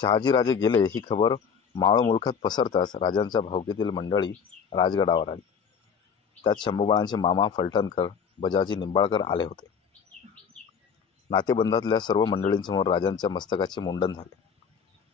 शहाजीराजे गेले ही खबर मावळ मुलखात पसरताच राजांच्या भावकीतील मंडळी राजगडावर आली. त्यात शंभूबाळांचे मामा फलटणकर, बजाजी निंबाळकर आले होते. नातेबंधातल्या सर्व मंडळींसमोर राजांच्या मस्तकाचे मुंडन झाले.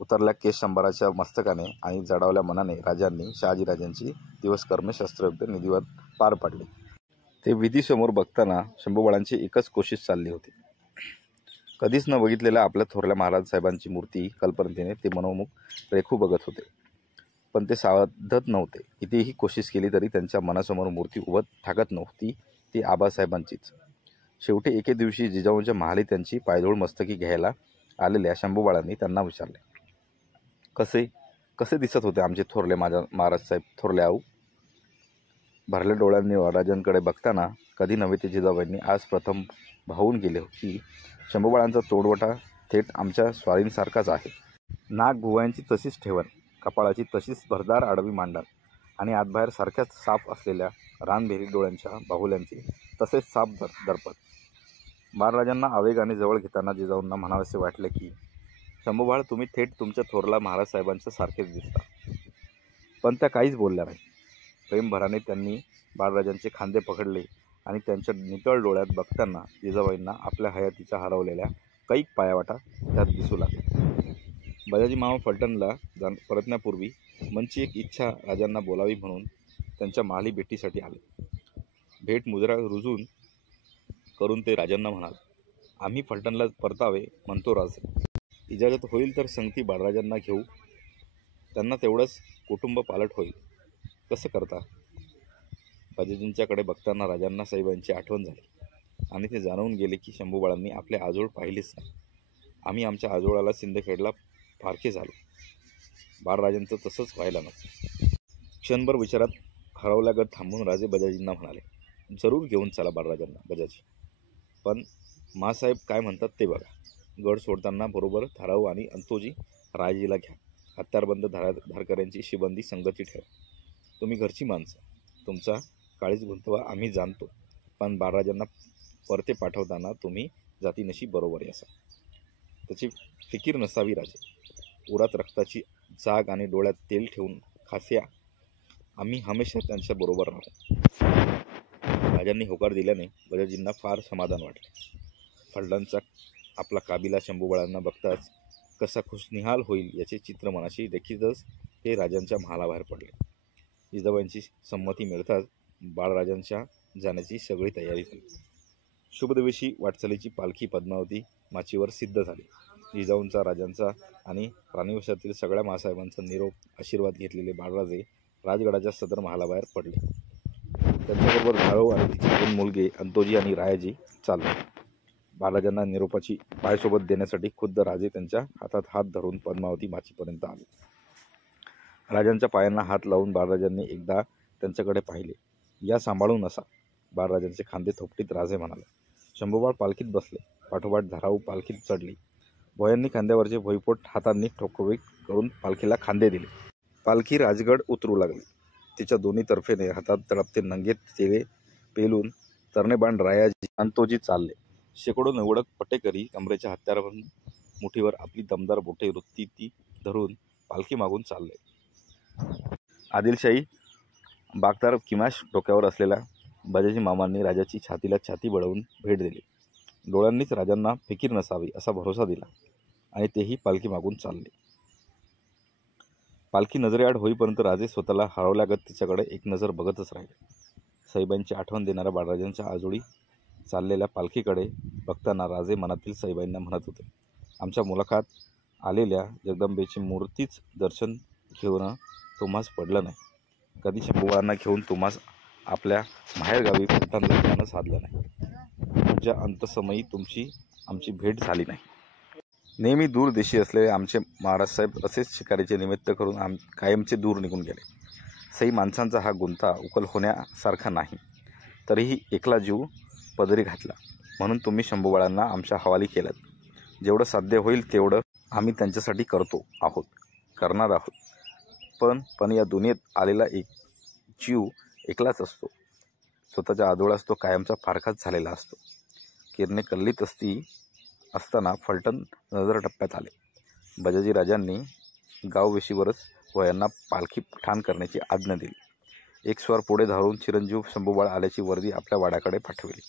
उतरल्या केश शंभराच्या मस्तकाने आणि जडावल्या मनाने राजांनी शहाजीराजांची दिवसकर्मे शस्त्रयुद्ध निधीवर पार पाडली. ते विधीसमोर बघताना शंभूबाळांची एकच कोशिश चालली होती. कधीच न बघितलेल्या आपल्या थोरल्या महाराज साहेबांची मूर्ती कल्पनेने ते मनोमुख रेखू बघत होते. पण ते साधत नव्हते. कितीही कोशिश केली तरी त्यांच्या मनासमोर मूर्ती उभत ठाकत नव्हती ती आबासाहेबांचीच. शेवटी एके दिवशी जिजाऊंच्या महाली त्यांची पायधूळ मस्तकी घ्यायला आलेल्या शंभूबाळांनी त्यांना विचारले, कसे दिसत होते आमचे थोरले महाराज साहेब, थोरले आऊ? भरल्या डोळ्यांनी राजांकडे बघताना कधी नव्हे ते जिजाबाईंनी आज प्रथम भावून गेले की शंभूबाळांचा तोडवटा थेट आमच्या स्वारींसारखाच आहे. नाक भुवयांची तशीच ठेवण, कपाळाची तशीच भरदार आडवी मांडण आणि आतबाहेर सारख्याच साफ असलेल्या रानभेरी डोळ्यांच्या बाहुल्यांचे तसेच साफ दर्पण. बाळराजांना आवेगाने जवळ घेताना जिजाऊंना म्हणावेसे वाटले की शंभूबाळ, तुम्ही थेट तुमच्या थोरला महाराज साहेबांच्या सारखेच दिसता. पण त्या काहीच बोलल्या नाही. प्रेमभराने त्यांनी बाळराजांचे खांदे पकडले आणि त्यांच्या नितळ डोळ्यात बघताना जिजाबाईंना आपल्या हयातीच्या हरवलेल्या कैक पायावाटा त्यात दिसू लागले. बजाजी मामा फलटणला परतण्यापूर्वी मनची एक इच्छा राजांना बोलावी म्हणून त्यांच्या महाली भेटीसाठी आले. भेट मुजरा रुजून करून ते राजांना म्हणाले, आम्ही फलटणला परतावे म्हणतो राजे. इजाजत होईल तर संगती बाळराजांना घेऊ, त्यांना तेवढंच कुटुंब पालट होईल. कसं करता? बजाजींच्याकडे बघताना राजांना साहेबांची आठवण झाली आणि ते जाणवून गेले की शंभूबाळांनी आपले आजोळ पाहिलेच नाही. आम्ही आमच्या आजोळाला सिंदखेडला फारके झालो. बाळराजांचं तसंच व्हायला नको. क्षणभर विचारात हरवल्यागत थांबून राजे बजाजींना म्हणाले, जरूर घेऊन चला बाळराजांना बजाजी, पण मासाहेब काय म्हणतात ते बघा. गड सोडताना बरोबर धाराऊ आणि अंतोजी रायजीला घ्या. हत्यारबंद धारकऱ्यांची शिबंदी संगती ठेवा. तुम्ही घरची माणसं, तुमचा काळीच गुंतवा आम्ही जाणतो, पण बाळराजांना परते पाठवताना तुम्ही जातीनशी बरोबर यासा. त्याची फिकीर नसावी राजे. उरात रक्ताची जाग आणि डोळ्यात तेल ठेवून खास्या आम्ही हमेशा त्यांच्या बरोबर राहू. राजांनी होकार दिल्याने बजाजींना फार समाधान वाटले. फलटणचा आपला काबिला शंभूबाळांना बघताच कसा खुशनिहाल होईल याचे चित्र मनाशी देखीलच ते राजांच्या महालाबाहेर पडले. जिजाबाईंची संमती मिळताच बाळराजांच्या जाण्याची सगळी तयारी झाली. शुभदिवशी वाटचालीची पालखी पद्मावती माचीवर सिद्ध झाली. जिजाऊंचा, राजांचा आणि राणीवंशातील सगळ्या मासाहेबांचा निरोप आशीर्वाद घेतलेले बाळराजे राजगडाच्या सदर महालाबाहेर पडले. त्यांच्याबरोबर धाराऊ आणि तिचे दोन मुलगे अंतोजी आणि रायाजी चालले. बाळराजांना निरोपाची पायसोबत देण्यासाठी खुद्द राजे त्यांच्या हातात हात धरून पद्मावती माचीपर्यंत आले. राजांच्या पायांना हात लावून बाळराजांनी एकदा त्यांच्याकडे पाहिले. या सांभाळून असा. बाळराजांचे खांदे थोपटीत राजे म्हणाले. शंभूबाळ पालखीत बसले. पाठोपाठ धाराऊ पालखीत चढली. भोयांनी खांद्यावरचे भोईपोट हातांनी ठोकवीत करून पालखीला खांदे दिले. पालखी राजगड उतरू लागली. तिच्या दोन्ही तर्फेने हातात तळपते नंगे तेरे पेलून तरणेबाण रायाजी अंतोजी चालले. शेकडो निवडक पटेकरी कमरेच्या हत्यारावर मुठीवर आपली दमदार बोटे वृत्ती धरून पालखी मागून चालले. आदिलशाही बागदार किमाश डोक्यावर असलेल्या बजाजी मामांनी राजाची छातीला छाती बळवून भेट दिली. डोळ्यांनीच राजांना फिकीर नसावी असा भरोसा दिला आणि तेही पालखी मागून चालले. पालखी नजरेआड होईपर्यंत राजे स्वतःला हरवल्यागत तिच्याकडे एक नजर बघतच राहिले. साईबाईंची आठवण देणाऱ्या बाळराजांच्या आजोळी चाललेल्या पालखीकडे बघताना राजे मनातील साईबाईंना म्हणत होते, आमच्या मुलाखात आलेल्या जगदंबेची मूर्तीच दर्शन घेऊन तुम्हास पडलं नाही. कधी शंभूबाळांना घेऊन तुम्हास आपल्या माहेरगावी फलटणला जाणं साधलं नाही. तुमच्या अंतसमयी तुमची आमची भेट झाली नाही. नेहमी दूर देशी असलेले आमचे महाराजसाहेब असेच शिकारीचे निमित्त करून कायमचे दूर निघून गेले. सई माणसांचा हा गुंता उकल होण्यासारखा नाही. तरीही एकला जीव पदरी घातला म्हणून तुम्ही शंभूबाळांना आमच्या हवाली केलं. जेवढं साध्य होईल तेवढं आम्ही त्यांच्यासाठी करणार आहोत. पण या दुनियेत आलेला एक जीव एकलाच असतो. स्वतःच्या आजोळास तो कायमचा फारखाच झालेला असतो. किरणे कल्लीत असताना फलटण नजर टप्प्यात आले. बजाजी राजांनी गाववेशीवरच वयांना पालखी ठाण करण्याची आज्ञा दिली. एक स्वार पुढे धावून चिरंजीव शंभूबाळ आल्याची वर्दी आपल्या वाड्याकडे पाठविली.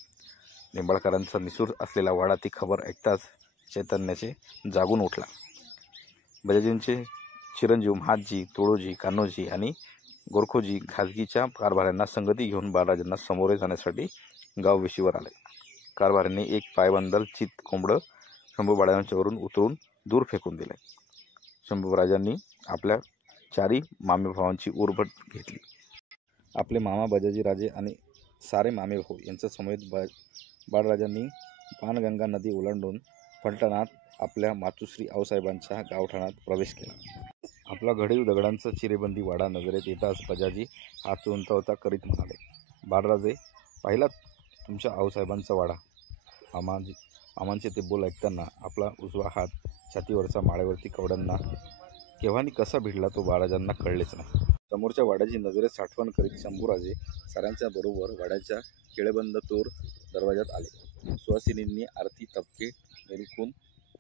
निंबाळकरांचा निसूर असलेला वाडा ती खबर ऐकताच चैतन्याचे जागून उठला. बजाजींचे चिरंजीव महादजी, तुळोजी, कान्होजी आणि गोरखोजी खाजगीच्या कारभाऱ्यांना संगती घेऊन बाळराजांना सामोरे जाण्यासाठी गाववेशीवर आले. कारभाऱ्यांनी एक पायबंदल चित कोंबडं शंभूबाळांच्यावरून उतरून दूर फेकून दिले. शंभूराजांनी आपल्या चारी मामेभावांची उरभट घेतली. आपले मामा बजाजीराजे आणि सारे मामेभाऊ यांच्या समेत बाळराजांनी पानगंगा नदी ओलांडून फलटणात आपल्या मातुश्री आऊसाहेबांच्या गावठाणात प्रवेश केला. आपला घडीव दगडांचा चिरेबंदी वाडा नजरेत येताच बजाजी हात उंचावता करीत म्हणाले, बाळराजे, पाहिला तुमच्या आऊसाहेबांचा वाडा. मामांचे ते बोल ऐकताना आपला उजवा हात छातीवरचा माळेवरती कवड्यांना केव्हानी कसा भिडला तो बाळराजांना कळलेच नाही. समोरच्या वाड्याची नजरेत साठवण करीत शंभूराजे साऱ्यांच्या बरोबर वाड्याच्या केळेबंद तोर दरवाजात आले. सुवासिनींनी आरती तबके निरखून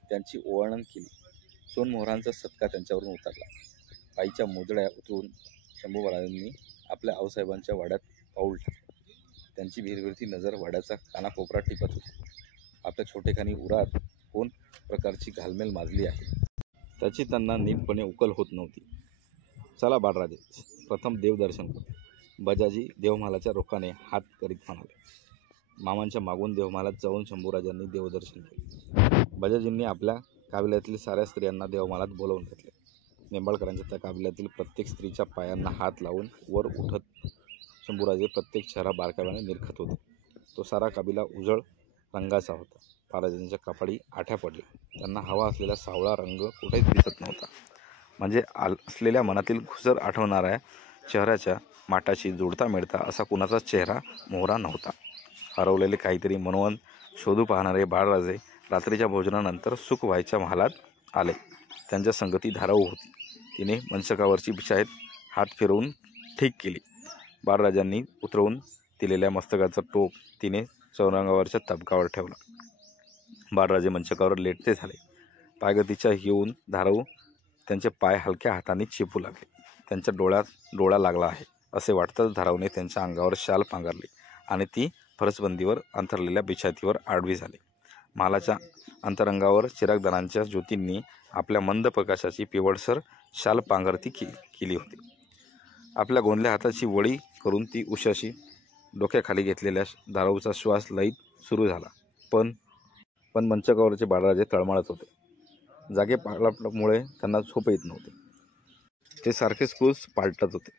त्यांची ओवाळण केली. सोनमोहरांचा सत्कार त्यांच्यावरून उतरला. पायीच्या मोजळ्या उतरून शंभूराजांनी आपल्या आऊसाहेबांच्या वाड्यात पाऊल टाकले. त्यांची भिरभिरती नजर वाड्याचा कानाकोपरा टिपत होती. आपल्या छोटेखानी उरात कोण प्रकारची घालमेल माजली आहे त्याची त्यांना नीटपणे उकल होत नव्हती. चला बाळराजे, प्रथम देवदर्शन करू. बजाजी देवमहालाच्या रोखाने हात करीत म्हणाले. मामांच्या मागून देवमहालात जाऊन शंभूराजांनी देवदर्शन केले. बजाजींनी आपल्या काबिल्यातील साऱ्या स्त्रियांना देवमहालात बोलावून घेतले. निंबाळकरांच्या त्या काबिल्यातील प्रत्येक स्त्रीच्या पायांना हात लावून वर उठत शंभूराजे प्रत्येक चेहरा बारकाव्याने निरखत होते. तो सारा काबिला उजळ रंगाचा होता. महाराजांच्या कपाळी आठ्या पडल्या. त्यांना हवा असलेला सावळा रंग कुठेच दिसत नव्हता. म्हणजे असलेल्या मनातील घुसर आठवणाऱ्या चेहऱ्याच्या माटाशी जुळता मिळता असा कुणाचा चेहरा मोहरा नव्हता. हरवलेले काहीतरी मनोवन शोधू पाहणारे बाळराजे रात्रीच्या भोजनानंतर सुख व्हायच्या महालात आले. त्यांच्या संगती धाराऊ होती. तिने मंचकावरची बिछायत हात फिरवून ठीक केली. बाळराजांनी उतरवून दिलेल्या मस्तकाचं टोप तिने चौरंगावरच्या तबकावर ठेवला. बाळराजे मंचकावर लेटते झाले. पायगतीच्या येऊन धाराऊ त्यांचे पाय हलक्या हाताने चेपू लागले. त्यांच्या डोळ्यात डोळा लागला आहे असे वाटताच धाराऊने त्यांच्या अंगावर शाल पांघरली आणि ती फरसबंदीवर अंथरलेल्या बिछायतीवर आडवी झाली. महालाच्या अंतरंगावर चिरागदानांच्या ज्योतींनी आपल्या मंद प्रकाशाची पिवळसर शाल पांघरती केली होती. आपल्या गोंधल्या हाताची वळी करून ती उशाशी डोक्याखाली घेतलेल्या धाराऊचा श्वास लयीत सुरू झाला. पण मंचकावरचे बाळराजे तळमळत होते. जागे पाळल्यामुळे त्यांना झोप येत नव्हते. ते सारखेच कुस पालटत होते.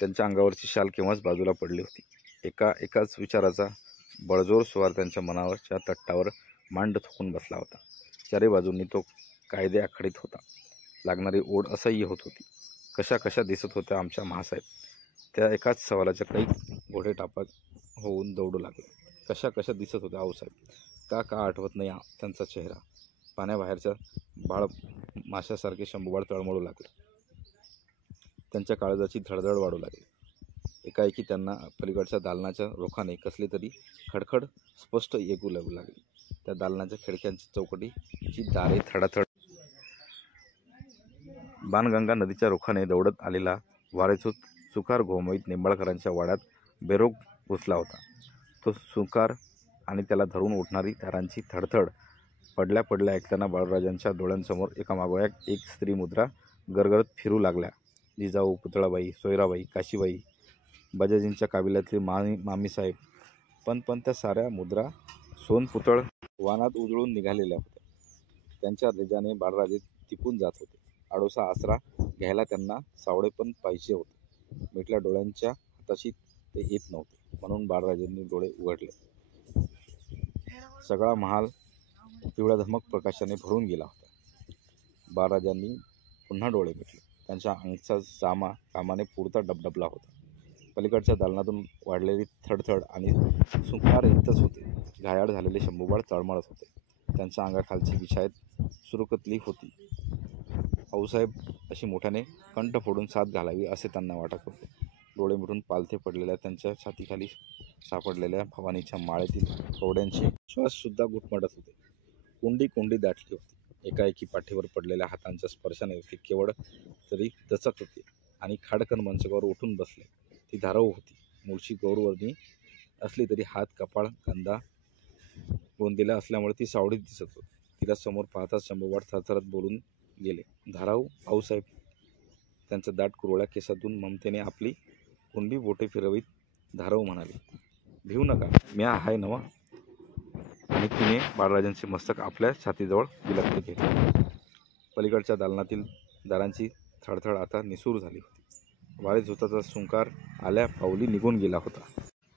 त्यांच्या अंगावरची शाल केव्हाच बाजूला पडली होती. एकाच विचाराचा बळजोर स्वार त्यांच्या मनावरच्या तट्टावर मांड थोकून बसला होता. चारी बाजूंनी तो कायदे आखडीत होता. लागणारी ओढ असह्य होत होती. कशा दिसत होत्या आमच्या महासाहेब. त्या एकाच सवालाच्या काही घोडे टापत होऊन दौडू लागले. कशा दिसत होत्या आऊसाहेब. का आठवत नाही त्यांचा चेहरा. पाण्याबाहेरच्या बाळ माशासारखे शंभूबाळ तळमळू लागले. त्यांच्या काळजाची धडधड वाढू लागली. एकाएकी त्यांना पलीकडच्या दालनाच्या रोखाने कसली तरी खडखड स्पष्ट ऐकू लागली. त्या दालनाच्या खिडक्यांची चौकटीची दारे थडाथड. बाणगंगा नदीच्या रोखाने दौडत आलेला वारेसूत सुकार घोमवीत निंबाळकरांच्या वाड्यात बेरोग घुसला होता. तो सुकार आणि त्याला धरून उठणारी दारांची थडथड पडल्या ऐकताना बाळराजांच्या डोळ्यांसमोर एकामागोमाग एक स्त्री मुद्रा गरगरत फिरू लागल्या. जिजाऊ, पुतळाबाई, सोयराबाई, काशीबाई, बजाजींच्या काबिल्यातले मामीसाहेब. पण त्या साऱ्या मुद्रा सोनपुतळ वानात उजळून निघालेल्या होत्या. त्यांच्या रेजाने बाळराजे तिपून जात होते. आडोसा आसरा घ्यायला त्यांना सावळे पण पाहिजे होते. मिटल्या डोळ्यांच्या हाताशी ते येत नव्हते. म्हणून बाळराजांनी डोळे उघडले. सगळा महाल पिवळ्या धमक प्रकाशाने भरून गेला होता. बाळराजांनी पुन्हा डोळे मिटले. त्यांच्या अंगचा जामा कामाने पुरता डबडबला होता. पलीकडच्या दालनातून वाढलेली थडथड आणि सुकार येतच होते. घायाळ झालेले शंभूबाळ तळमळत होते. त्यांच्या अंगाखालची बिछायत सुरकतली होती. आऊसाहेब अशी मोठ्याने कंठ फोडून साथ घालावी असे त्यांना वाटत होते. डोळे मिटून पालथे पडलेल्या त्यांच्या छातीखाली सापडलेल्या भवानीच्या माळेतील कवड्यांचे श्वाससुद्धा घुटमटत होते. कोंडी दाटली होती. एकाएकी पाठीवर पडलेल्या हातांच्या स्पर्शाने ती केवळ तरी दचत होती आणि खाडकन मंचकावर उठून बसले. ती धाराऊ होती. मूळची गौरवर्णी असली तरी हात, कपाळ, कांदा गोंदलेला असल्यामुळे ती सावळी दिसत होती. तिला समोर पाहताच शंभूबाळ थरथरत बोलून गेले. धाराऊ भाऊसाहेब. त्यांच्या दाट कुरवळ्या केसातून ममतेने आपली कुणबी बोटे फिरवीत धाराऊ म्हणाली, भिवू नका, मी आहे नवा. आणि तिने बाळराजांचे मस्तक आपल्या छातीजवळ विलगडे घेतले. पलीकडच्या दालनातील दारांची थडथड आता निसूर झाली होती. वारे झोताचा सुंकार आल्या पावली निघून गेला होता.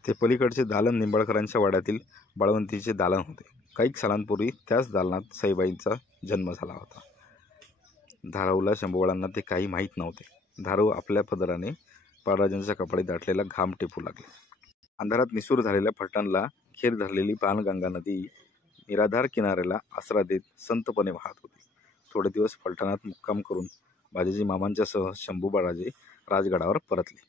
ते पलीकडचे दालन निंबाळकरांच्या वाड्यातील बाळवंतीचे दालन होते. काही सालांपूर्वी त्याच दालनात सईबाईंचा जन्म झाला होता. धाराऊला शंभूबाळांना ते काही माहीत नव्हते. धाराऊ आपल्या पदराने बाळराजांच्या कपाळी दाटलेला घाम टेपू लागले. अंधारात निसूर झालेल्या फलटणला खेर धरलेली बाणगंगा नदी निराधार किनाऱ्याला आसरा देत संतपणे वाहत होती. थोडे दिवस फलटणात मुक्काम करून बाजीजी मामांच्यासह शंभूबाळराजे राजगडावर परतले.